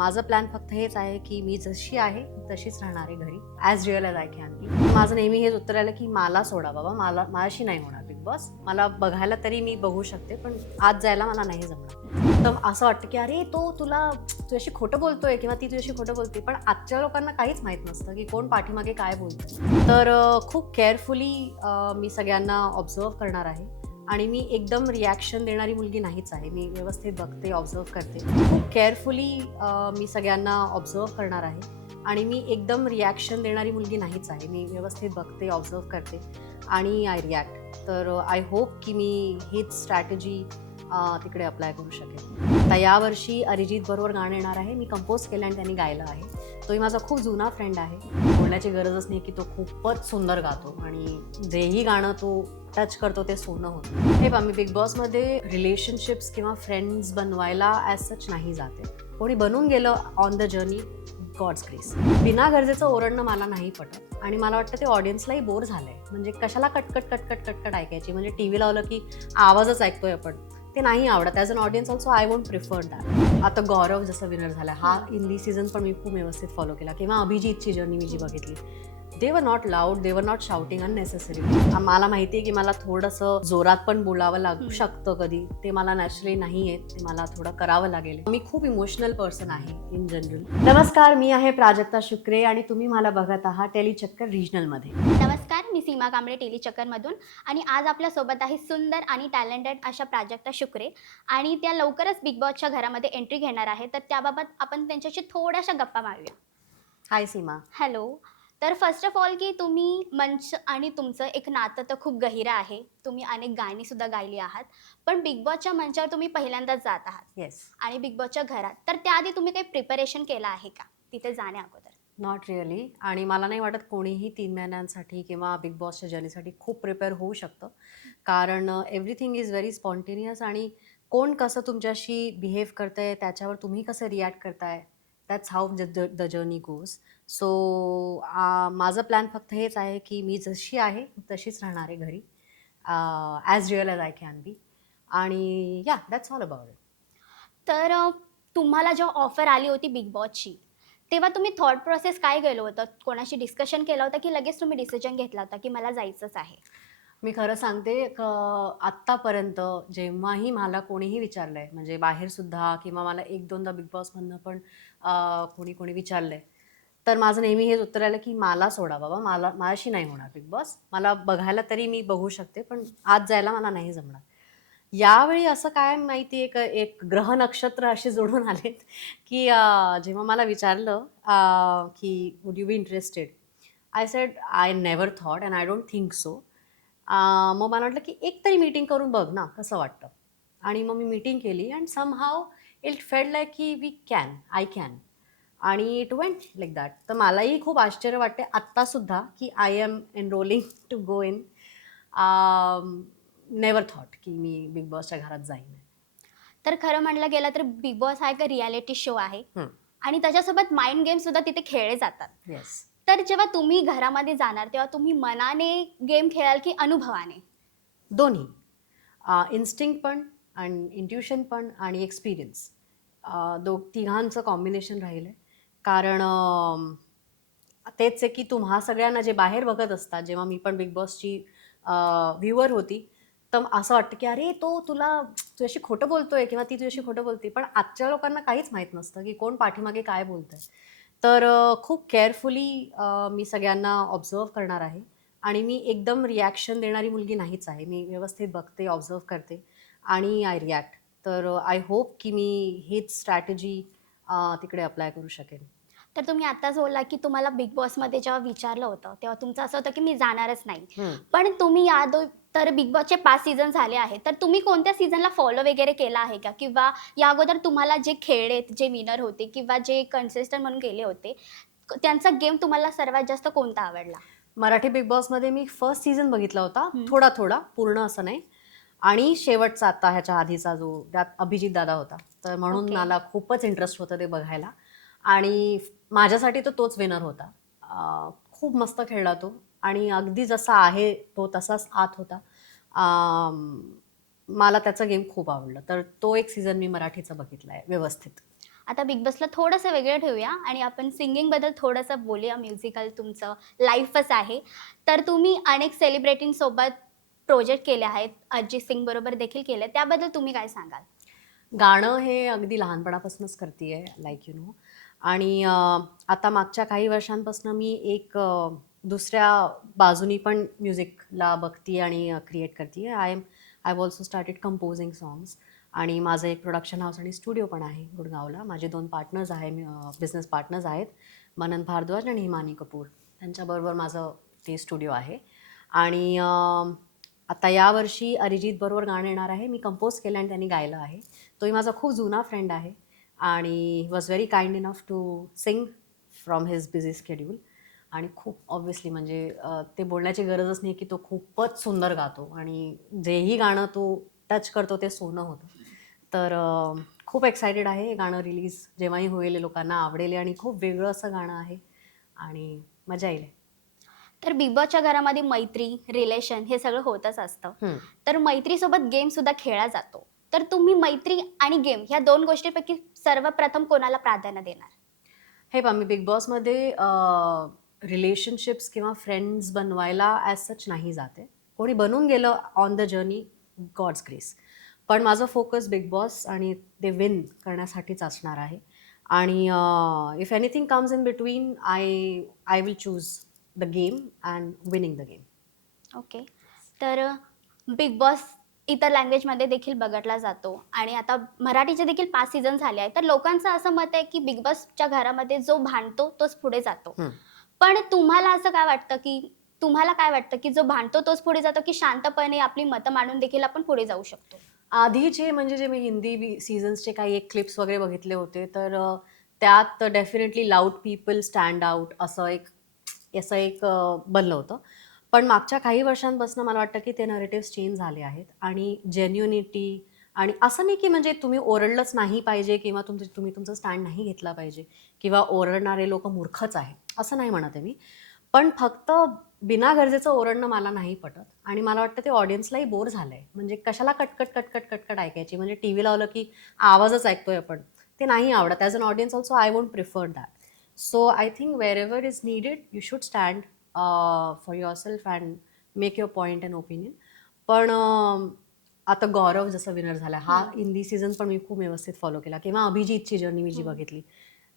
माझं प्लॅन फक्त हेच आहे की मी जशी आहे तशीच राहणार आहे घरी. As real as I can be माझं नेहमी हेच उत्तर आलं की मला सोडा बाबा मला माझ्याशी नाही होणार बिग बॉस. मला बघायला तरी मी बघू शकते पण आज जायला मला नाही जमणार. तर असं वाटतं की अरे तो तुला तुझ्याशी खोटं बोलतोय किंवा ती तुझ्याशी खोटं बोलते. पण आजच्या लोकांना काहीच माहीत नसतं की कोण पाठीमागे काय बोलतं तर खूप केअरफुली मी सगळ्यांना ऑब्झर्व करणार आहे. आणि मी एकदम रिॲक्शन देणारी मुलगी नाहीच आहे. मी व्यवस्थित बघते ऑब्झर्व करते. खूप केअरफुली मी सगळ्यांना ऑब्झर्व करणार आहे. आणि मी एकदम रिॲक्शन देणारी मुलगी नाहीच आहे. मी व्यवस्थित बघते ऑब्झर्व करते आणि आय रिॲक्ट तर आय होप की मी हीच स्ट्रॅटेजी तिकडे अप्लाय करू शकेन. आता यावर्षी अरिजित बरोबर गाणं येणार आहे. मी कंपोज केलं आणि त्यांनी गायलं आहे. तोही माझा खूप जुना फ्रेंड आहे. बोलण्याची गरजच नाही की तो खूपच सुंदर गातो आणि जेही गाणं तो टच करतो ते सोनं होतं. हे पहा मी बिग बॉसमध्ये रिलेशनशिप्स किंवा फ्रेंड्स बनवायला ॲज सच नाही जाते. कोणी बनून गेलं on the journey God's grace बिना गरजेचं ओरडणं मला नाही पटत. आणि मला वाटतं ते ऑडियन्सलाही बोर झालंय. म्हणजे कशाला कटकट कटकट कटकट ऐकायची? म्हणजे टी व्ही लावलं की आवाजच ऐकतोय आपण. ते नाही आवडत. As an audience also I won't prefer that आता गौरव जसं विनर झाला हा हिंदी सीझन पण मी खूप व्यवस्थित फॉलो केला. किंवा अभिजितची जर्नी मी जी बघितली. दे were not loud they were not shouting unnecessary मला माहिती आहे की मला थोडंसं जोरात पण बोलावं लागू. शकतं कधी. ते मला नॅचरली नाही येत ते मला थोडं करावं लागेल. मी खूप इमोशनल पर्सन आहे इन जनरल नमस्कार मी आहे प्राजक्ता शुक्रे आणि तुम्ही मला बघत आहात टेलीचक्कर रिजनलमध्ये नमस्कार मी सीमा कांबळे टेलीचक्करमधून आणि आज आपल्यासोबत आहे सुंदर आणि टॅलेंटेड अशा प्राजक्ता शुक्रे. आणि त्या लवकरच बिग बॉसच्या घरामध्ये एंट्री घेणार आहे. तर त्याबाबत आपण त्यांच्याशी थोड्याशा गप्पा मारूया. हाय सीमा. हॅलो तर फर्स्ट ऑफ ऑल की तुम्ही मंच आणि तुमचं एक नातं तर खूप गहिरं आहे. तुम्ही अनेक गाणीसुद्धा गायली आहात. पण बिग बॉसच्या मंचावर तुम्ही पहिल्यांदाच जात आहात. येस आणि बिग बॉसच्या घरात. तर त्याआधी तुम्ही काही प्रिपरेशन केलं आहे का? तिथे जाण्या अगोदर. नॉट रिअली आणि मला नाही वाटत कोणीही तीन महिन्यांसाठी किंवा बिग बॉसच्या जर्नीसाठी खूप प्रिपेअर होऊ शकतं. कारण एव्हरीथिंग इज व्हेरी स्पॉन्टेनियस आणि कोण कसं तुमच्याशी बिहेव करतंय त्याच्यावर तुम्ही कसं रिॲक्ट करताय that's how the journey goes so माझं प्लॅन फक्त हेच आहे की मी जशी आहे तशीच राहणार आहे घरी. As real as I can be आणि या दॅट्स ऑल अबाउट इट तर अ, तुम्हाला जेव्हा ऑफर आली होती बिग बॉसची तेव्हा तुम्ही थॉट प्रोसेस काय गेलं होतं? कोणाशी डिस्कशन केलं होतं की लगेच तुम्ही डिसिजन घेतला होता की मला जायचंच आहे? मी खरं सांगते क आत्तापर्यंत जेव्हाही मला कोणीही विचारलं आहे म्हणजे बाहेरसुद्धा किंवा मला एक दोनदा बिग बॉसमधनं पण अं, कोणी कोणी विचारलं आहे तर माझं नेहमी हेच उत्तर आलं की मला सोडा बाबा मला माझ्याशी नाही होणार बिग बॉस मला बघायला तरी मी बघू शकते पण आज जायला मला नाही जमणार. यावेळी असं काय माहिती आहे एक ग्रह नक्षत्र असे जोडून आलेत की जेव्हा मला विचारलं की would you be interested I said I never thought and I don't think so मग मला वाटलं की एक तरी मीटिंग करून बघ ना कसं वाटतं. आणि मग मी मीटिंग केली and somehow it felt like की वी कॅन आय कॅन आणि इट वेंट लाईक दॅट तर मलाही खूप आश्चर्य वाटते आत्तासुद्धा की I am enrolling to go in never thought की मी बिग बॉसच्या घरात जाईन. तर खरं म्हटलं गेलं तर बिग बॉस हा एक रियालिटी शो आहे. आणि त्याच्यासोबत माइंड गेम सुद्धा तिथे खेळले जातात. येस तर जेव्हा तुम्ही घरामध्ये जाणार तेव्हा तुम्ही मनाने गेम खेळाल की अनुभवाने? दोन्ही. इन्स्टिंक्ट पण आणि इंट्युशन पण आणि एक्सपिरियन्स दो तिघांचं कॉम्बिनेशन राहिलं आहे कारण तेच आहे की तुम्हा सगळ्यांना जे बाहेर बघत असतात जेव्हा मी पण बिग बॉसची व्ह्युअर होती तर असं वाटतं की अरे तो तुला तुझ्याशी खोटं बोलतोय किंवा ती तुझ्याशी खोटं बोलते पण आजच्या लोकांना काहीच माहीत नसतं की कोण पाठीमागे काय बोलतंय. तर खूप केअरफुली मी सगळ्यांना ऑब्झर्व करणार आहे आणि मी एकदम रिॲक्शन देणारी मुलगी नाहीच आहे. मी व्यवस्थित बघते ऑब्झर्व करते आणि आय रिॲक्ट तर आय होप की मी हीच स्ट्रॅटेजी तिकडे अप्लाय करू शकेन. तर तुम्ही आताच बोलला की तुम्हाला बिग बॉसमध्ये जेव्हा विचारलं होतं तेव्हा तुमचं असं होतं की मी जाणारच नाही. पण तुम्ही या दो तर बिग बॉसचे पाच सीझन झाले आहेत. तर तुम्ही कोणत्या सीझनला फॉलो वगैरे केला आहे का? किंवा या अगोदर तुम्हाला जे खेळले जे विनर होते किंवा जे कन्सिस्टंट म्हणून गेले होते क- त्यांचा गेम तुम्हाला सर्वात जास्त कोणता आवडला? मराठी बिग बॉसमध्ये मी फर्स्ट सीझन बघितला होता. हम्म. थोडा थोडा पूर्ण असं नाही. आणि शेवटचा आता ह्याच्या आधीचा जो त्यात अभिजित दादा होता. तर म्हणून Okay. मला खूपच इंटरेस्ट होतं ते बघायला. आणि माझ्यासाठी तर तोच विनर होता. खूप मस्त खेळला तो. आणि अगदी जसा आहे तो तसाच आत होता. मला त्याचा गेम खूप आवडला. तर तो एक सीझन मी मराठीचा बघितला आहे व्यवस्थित. आता बिग बॉसला थोडंसं वेगळं ठेवूया आणि आपण सिंगिंगबद्दल थोडंसं बोलूया. म्युझिकल तुमचं लाईफच आहे. तर तुम्ही अनेक सेलिब्रिटींसोबत प्रोजेक्ट केले आहेत. अरिजित सिंग बरोबर देखील केले. त्याबद्दल तुम्ही काय सांगाल? गाणं हे अगदी लहानपणापासूनच करते लाईक यू नो आणि आता मागच्या काही वर्षांपासून मी एक दुसऱ्या बाजूनी पण म्युझिकला बघते आणि क्रिएट करते I am I also started composing songs आणि माझं एक प्रोडक्शन हाऊस आणि स्टुडिओ पण आहे गुडगावला. माझे दोन पार्टनर्स आहे बिझनेस पार्टनर्स आहेत मनन भारद्वाज आणि हिमानी कपूर. त्यांच्याबरोबर माझं ते स्टुडिओ आहे. आणि आता यावर्षी अरिजित बरोबर गाणं येणार आहे. मी कंपोज केलं आणि त्यांनी गायलं आहे. तोही माझा खूप जुना फ्रेंड आहे. आणि was very kind enough to sing from his busy schedule आणि खूप ऑब्व्हियसली म्हणजे ते बोलण्याची गरजच नाही की तो खूपच सुंदर गातो. आणि जेही गाणं तो टच करतो ते सोनं होतं. तर खूप एक्सायटेड आहे हे गाणं रिलीज जेव्हाही होईल लोकांना आवडेल आणि खूप वेगळं असं गाणं आहे. आणि मजा येईल. तर बिग बॉसच्या घरामध्ये मैत्री रिलेशन हे सगळं होतच असतं. तर मैत्रीसोबत गेम सुद्धा खेळला जातो. तर तुम्ही मैत्री आणि गेम ह्या दोन गोष्टींपैकी सर्वप्रथम कोणाला प्राधान्य देणार? हे पहा मी बिग बॉसमध्ये रिलेशनशिप्स किंवा फ्रेंड्स बनवायला ॲज सच नाही जाते. कोणी बनून गेलं on the journey God's grace पण माझं फोकस बिग बॉस आणि ते विन करण्यासाठीच असणार आहे. आणि if anything comes in between I I will choose the game and winning the game okay तर बिग बॉस इतर लँग्वेजमध्ये देखील बघितला जातो. आणि आता मराठीचे देखील पाच सीझन झाले आहेत. तर लोकांचं असं मत आहे की बिग बॉसच्या घरामध्ये जो भांडतो तोच पुढे जातो. पण तुम्हाला असं काय वाटतं की तुम्हाला काय वाटतं की जो भांडतो तोच पुढे जातो की शांतपणे आपली मतं मांडून देखील आपण पुढे जाऊ शकतो? आधीचे म्हणजे जे मी हिंदी सीझन्सचे काही एक क्लिप्स वगैरे बघितले होते तर त्यात definitely loud people stand out असं एक असं एक बनलं होतं. पण मागच्या काही वर्षांपासून मला वाटतं की ते नरेटिव्स चेंज झाले आहेत आणि जेन्युनिटी आणि असं नाही की म्हणजे तुम्ही ओरडलंच नाही पाहिजे किंवा तुमचं तुम्ही तुमचं स्टँड नाही घेतला पाहिजे किंवा ओरडणारे लोक मूर्खच आहे असं नाही म्हणत आहे मी. पण फक्त बिना गरजेचं ओरडणं मला नाही पटत आणि मला वाटतं ते ऑडियन्सलाही बोर झालं आहे म्हणजे कशाला कटकट कटकट कटकट ऐकायची? म्हणजे टी व्ही लावलं की आवाजच ऐकतोय आपण. ते नाही आवडत. As an audience also I won't prefer that so I think wherever is needed you should stand for yourself and make your point and opinion पण अं, आता गौरव जसं विनर झाला हा हिंदी सीझन पण मी खूप व्यवस्थित फॉलो केला. किंवा अभिजितची जर्नी मी जी. बघितली.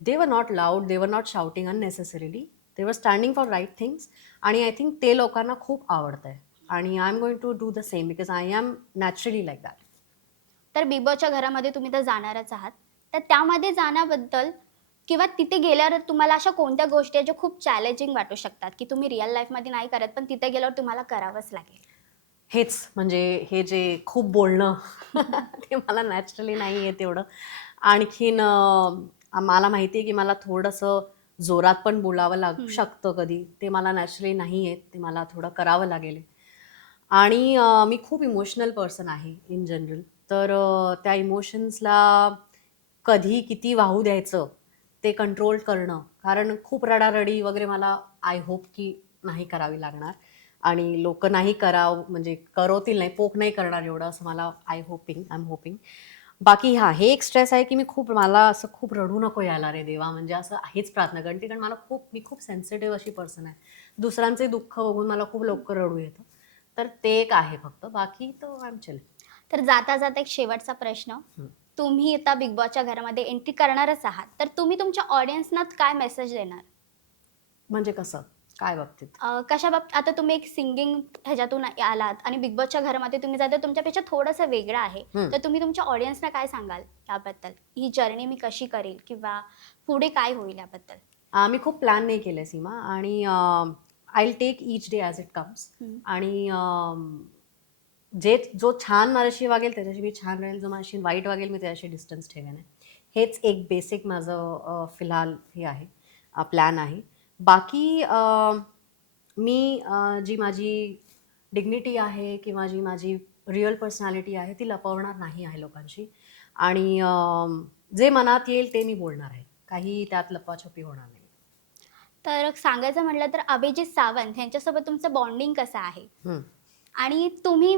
दे were not loud they were not shouting unnecessarily they were standing for right things आणि आय थिंक ते लोकांना खूप आवडतं आहे आणि I am going to do the same because I am naturally like that तर बिग बॉसच्या घरामध्ये तुम्ही तर जाणारच आहात. तर त्यामध्ये जाण्याबद्दल किंवा तिथे गेल्यावर तुम्हाला अशा कोणत्या गोष्टी आहेत ज्या खूप चॅलेंजिंग वाटू शकतात? की तुम्ही रिअल लाईफमध्ये नाही करत पण तिथे गेल्यावर तुम्हाला करावंच लागेल. हेच म्हणजे हे जे खूप बोलणं ते मला नॅचरली नाही आहे तेवढं. आणखीन मला माहिती आहे की मला थोडंसं जोरात पण बोलावं लागू. शकतं कधी. ते मला नॅचरली नाही आहे ते मला थोडं करावं लागेल. आणि मी खूप इमोशनल पर्सन आहे इन जनरल तर त्या इमोशन्सला कधी किती वाहू द्यायचं ते कंट्रोल करणं. कारण खूप रडारडी वगैरे मला आय होप की नाही करावी लागणार. आणि लोक नाही कराव म्हणजे करवतील नाही पोक नाही करणार एवढं असं मला I hoping I am hoping बाकी हा हे एक स्ट्रेस आहे की मी खूप मला असं खूप रडू नको यायला रे देवा. म्हणजे असं हेच प्रार्थना. करते कारण मला खूप मी खूप सेन्सिटिव्ह अशी पर्सन आहे. दुसऱ्यांचे दुःख बघून मला खूप लवकर रडू येतं. तर ते एक आहे फक्त. बाकी एम चिल तर जाता जाता एक शेवटचा प्रश्न. तुम्ही आता बिग बॉसच्या घरामध्ये एंट्री करणारच आहात. तर तुम्ही तुमच्या ऑडियन्सना काय मेसेज देणार? म्हणजे कसं? काय बाबतीत? अं, कशा बाबतीत? आता तुम्ही एक सिंगिंग ह्याच्यातून आलात आणि बिग बॉसच्या घरामध्ये तुम्ही जाता तुमच्यापेक्षा थोडंसं वेगळं आहे. तर तुम्ही तुमच्या ऑडियन्सना काय सांगाल याबद्दल? ही जर्नी मी कशी करेल किंवा पुढे काय होईल याबद्दल? आम्ही खूप प्लॅन नाही केलं सीमा आणि I will take each day as it comes. आणि जे जो छान माझ्याशी वागेल त्याच्याशी मी छान राहील जो माझ्याशी वाईट वागेल मी त्याच्याशी डिस्टन्स ठेवेन. आहे हेच एक बेसिक माझं फिलहाल हे आहे. प्लॅन आहे. बाकी मी जी माझी डिग्निटी आहे किंवा जी माझी रिअल पर्सनॅलिटी आहे ती लपवणार नाही आहे लोकांशी. आणि जे मनात येईल ते मी बोलणार आहे. काही त्यात लपाछपी होणार नाही. तर सांगायचं म्हटलं तर अभिजित सावंत यांच्यासोबत तुमचं बॉन्डिंग कसं आहे? हं. आणि तुम्ही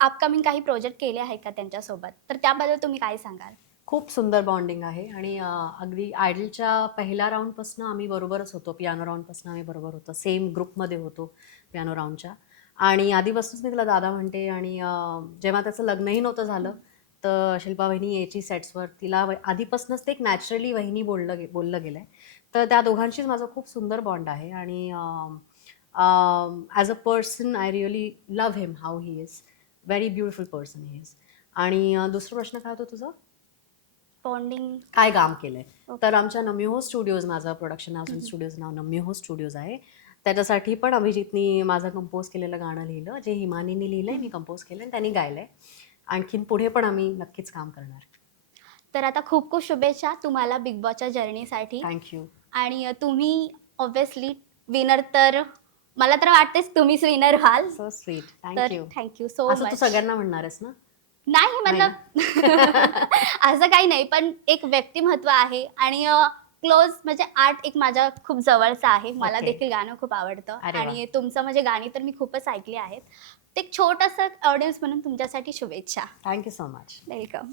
अपकमिंग काही प्रोजेक्ट केले आहे का त्यांच्यासोबत? तर त्याबद्दल तुम्ही काय सांगाल? खूप सुंदर बॉन्डिंग आहे आणि अगदी आयडलच्या पहिल्या राऊंडपासून आम्ही बरोबरच होतो. पियानो राऊंडपासून आम्ही बरोबर होतो. सेम ग्रुपमध्ये होतो पियानो राऊंडच्या आणि आधीपासूनच मी तिला दादा म्हणते आणि जेव्हा त्याचं लग्नही नव्हतं झालं तर शिल्पा वहिनी यायची सेट्सवर तिला आधीपासूनच ते एक नॅचरली वहिनी बोललं गे बोललं गेलं आहे तर त्या दोघांशीच माझं खूप सुंदर बॉन्ड आहे आणि as a person I really love him how he is very beautiful person he is आणि अं, दुसरा प्रश्न काय होता तुझा? बॉन्डिंग काय काम केलंय. तर आमच्या नम्योहो स्टुडिओज माझं प्रोडक्शन हाऊस अँड स्टुडिओज नाव नम्योहो स्टुडिओज आहे. त्याच्यासाठी पण अभिजितनी माझं कंपोज केलेलं गाणं लिहिलं जे हिमानीने लिहिलंय मी कंपोज केलं आणि त्यांनी गायलंय. आणखीन पुढे पण आम्ही नक्कीच काम करणार. तर आता खूप खूप शुभेच्छा तुम्हाला बिग बॉसच्या जर्नीसाठी थँक्यू आणि तुम्ही ऑब्विसली विनर तर मला तर वाटतेच तुम्हीच विनर व्हाल. So sweet thank you thank you so असं तू मच सगळ्यांना म्हणणार आहेस ना? नाही मतलब असं काही नाही पण एक व्यक्तिमत्व आहे आणि क्लोज म्हणजे आर्ट एक माझ्या खूप जवळचं आहे. मला Okay. देखील गाणं खूप आवडतं अरे वा. आणि तुमचं म्हणजे गाणी तर मी खूपच ऐकली आहेत. ते एक छोटंसं ऑडियन्स म्हणून तुमच्यासाठी शुभेच्छा. Thank you so much welcome